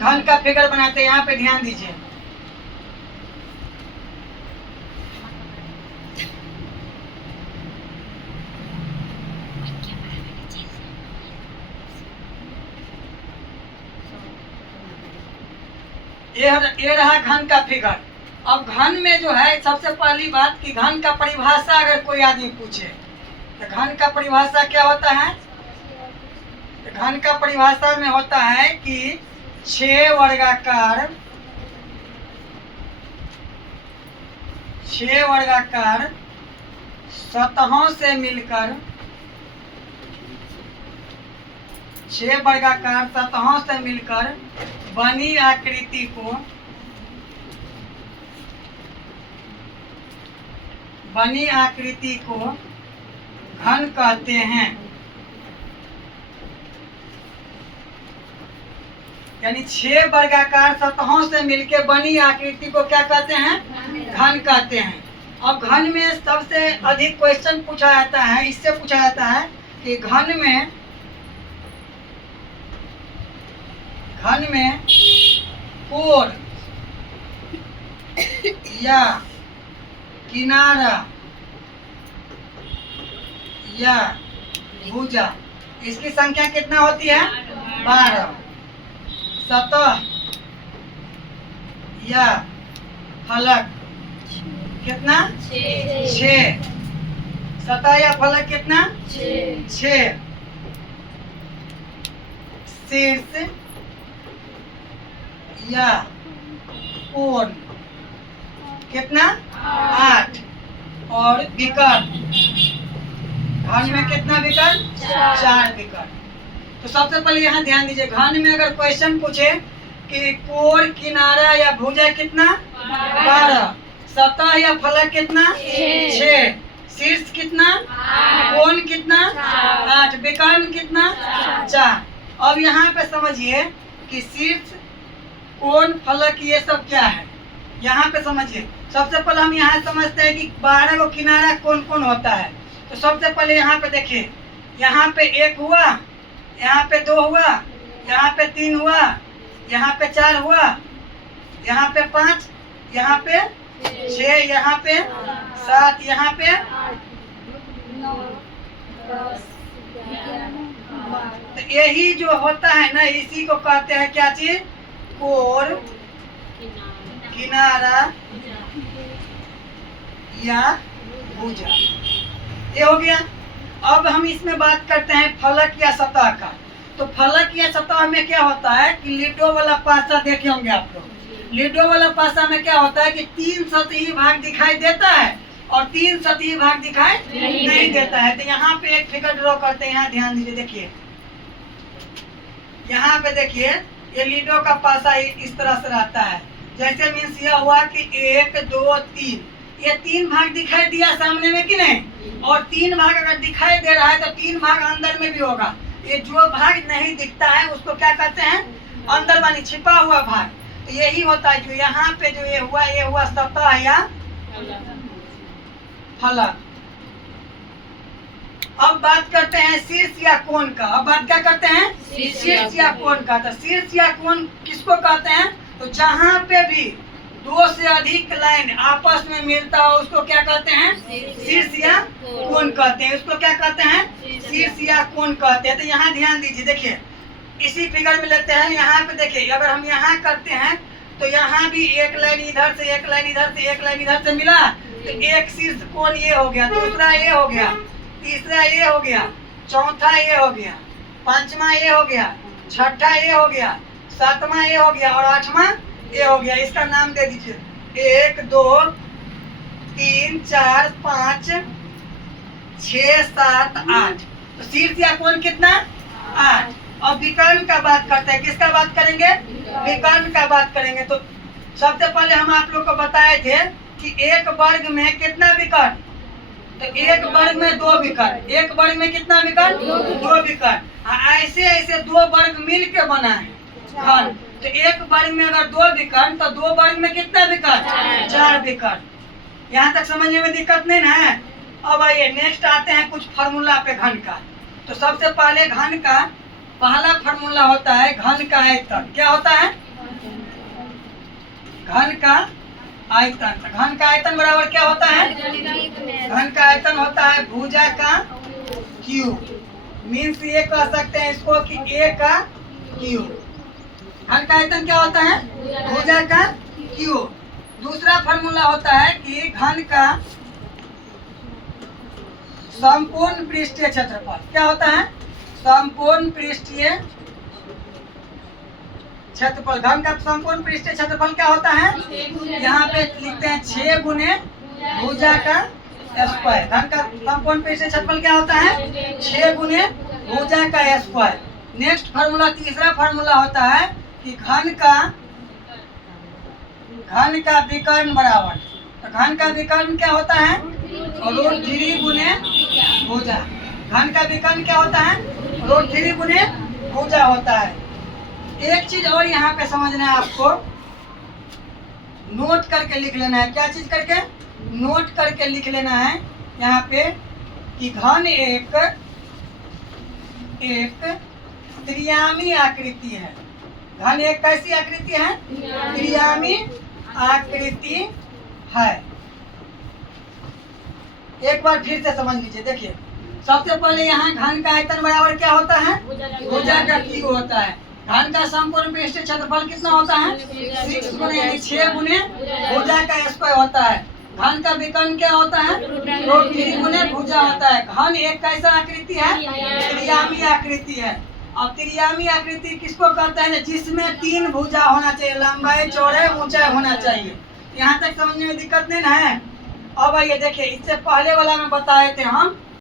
घन का फिगर बनाते हैं। यहाँ पे ध्यान दीजिए, ये रहा घन का फिगर। अब घन में जो है सबसे पहली बात कि घन का परिभाषा अगर कोई आदमी पूछे तो घन का परिभाषा क्या होता है? तो घन का परिभाषा में होता है कि 6 वर्गाकार सतहों से मिलकर 6 वर्गाकार सतहों से मिलकर बनी आकृति को घन कहते हैं। यानी 6 वर्गाकार सतहों से मिलकर बनी आकृति को क्या कहते हैं? घन कहते हैं। अब घन में सबसे अधिक क्वेश्चन पूछा जाता है, इससे पूछा जाता है कि घन में कोण या किनारा या भुजा, इसकी संख्या कितना होती है? 12। सतह या फलक कितना? 6। सतह या फलक कितना? 6। शीर्ष या कोण कितना? 8। और विकर्ण, घन में कितना विकर्ण? 4 विकर्ण। तो सबसे पहले यहाँ ध्यान दीजिए, घन में अगर क्वेश्चन पूछे कि कोण, किनारा या भुजा कितना? 12। सतह या फलक कितना? 6। शीर्ष कितना? कोण कितना? 8। विकर्ण कितना? 4। अब यहाँ पे समझिए कि शीर्ष, कोण, फलक ये सब क्या है। यहाँ पे समझिए, सबसे पहले हम यहाँ समझते हैं कि 12 को किनारा कौन कौन होता है। तो सबसे पहले यहाँ पे देखिए, यहाँ पे 1 हुआ, यहाँ पे 2 हुआ, यहाँ पे 3 हुआ, यहाँ पे 4 हुआ, यहाँ पे 5, यहाँ पे 6, यहाँ पे 7, यहाँ पे 9। तो यही जो होता है ना, इसी को कहते हैं क्या चीज? कोण, किनारा या भुजा। ये हो गया। अब हम इसमें बात करते हैं फलक या सतह का। तो फलक या सतह में क्या होता है कि लिडो वाला पासा देखे होंगे आप लोग। लिडो वाला पासा में क्या होता है कि 3 सतही भाग दिखाई देता है और 3 सतही भाग दिखाई नहीं देता है। तो यहाँ पे एक फिगर ड्रॉ करते हैं, यहाँ ध्यान दीजिए। देखिए यहाँ पे देखिए, ये लिडो का पासा इस तरह से रहता है। जैसे मीन्स यह हुआ कि 1 2 3, ये 3 भाग दिखाई दिया सामने में कि नहीं? और 3 भाग अगर दिखाई दे रहा है तो 3 भाग अंदर में भी होगा। ये जो भाग नहीं दिखता है उसको क्या कहते हैं? अंदर मानी छिपा हुआ भाग। तो यही होता है जो यहाँ पे जो ये हुआ सतह या फलक। अब बात करते हैं शीर्ष या कोण का। अब बात क्या करते हैं? शीर्ष या कोण का। तो शीर्ष या कोण किसको कहते हैं? तो जहाँ पे भी 2 से अधिक लाइन आपस में मिलता हो उसको क्या कहते हैं? शीर्ष या कोण कहते हैं। उसको क्या कहते हैं? शीर्ष या कोण कहते हैं। तो यहाँ ध्यान दीजिए, देखिए इसी फिगर में लेते हैं। यहाँ पे देखिए, अगर हम यहाँ करते हैं तो यहाँ भी एक लाइन इधर से, एक लाइन इधर से, एक लाइन इधर से मिला। तो एक शीर्ष कोण ये हो गया, दूसरा ये हो गया, तीसरा ये हो गया, चौथा ये हो गया, पांचवा ये हो गया, छठा ये हो गया, सातवां ये हो गया और आठवां ये हो गया। इसका नाम दे दीजिए 1 2 3 4 5 6 7 8। तो शीर्ष या कोण कितना? 8। और विकर्ण का बात करते हैं। किसका बात करेंगे? विकर्ण का बात करेंगे। तो सबसे पहले हम आप लोग को बताए थे कि एक वर्ग में कितना विकर्ण? तो एक वर्ग में 2 विकर्ण। एक वर्ग में कितना विकर्ण? 2 विकर्ण। ऐसे ऐसे 2 वर्ग मिल के बना है घन। तो एक वर्ग में अगर 2 विकर्ण तो 2 वर्ग में कितना विकर्ण? 4 विकर्ण। यहाँ तक समझने में दिक्कत नहीं ना है? अब आइए नेक्स्ट आते हैं कुछ फार्मूला पे घन का। तो सबसे पहले घन का पहला फार्मूला होता है घन का आयतन। क्या होता है? घन का आयतन। तो घन का आयतन बराबर क्या होता है? घन का आयतन होता है भुजा का क्यूब। मीन्स ये कह सकते हैं इसको कि ए का क्यूब। घन का आयतन क्या होता है? भुजा का क्यूब। दूसरा फार्मूला होता है कि घन का संपूर्ण पृष्ठीय क्षेत्रफल। क्या होता है? संपूर्ण पृष्ठीय क्षेत्रफल। घन का संपूर्ण पृष्ठीय क्षेत्रफल क्या होता है? यहाँ पे लिखते हैं 6 गुने भुजा का स्क्वायर। घन का संपूर्ण पृष्ठीय क्षेत्रफल क्या होता है? 6 गुने भुजा का स्क्वायर। नेक्स्ट फार्मूला, तीसरा फार्मूला होता है कि घन का विकर्ण बराबर। तो घन का विकर्ण क्या होता है? √3 गुने भुजा। घन का विकर्ण क्या होता है? √3 गुने भुजा होता है। एक चीज और यहाँ पे समझना है आपको, नोट करके लिख लेना है। क्या चीज करके? नोट करके लिख लेना है यहाँ पे कि घन एक त्रियामी आकृति है। घन एक कैसी आकृति है? त्रियामी आकृति है। एक बार फिर से समझ लीजिए। देखिए, सबसे पहले यहाँ घन का आयतन बराबर क्या होता है? भुजा का क्यूब होता है। घन का संपूर्ण पृष्ठीय क्षेत्रफल कितना होता है? 6 गुने यानी 6 गुने भुजा का स्क्वायर होता है। घन का विकर्ण क्या होता है? √3 गुने भुजा होता है। घन एक कैसा आकृति है? त्रियामी आकृति है। अब त्रियामी आकृति किसको कहते हैं? जिसमें 3 भुजा होना चाहिए, लंबाई चौड़ाई ऊंचाई होना चाहिए। यहाँ तक समझने में दिक्कत नहीं ना है? अब आइए देखिए, इससे पहले वाला में बताए थे हम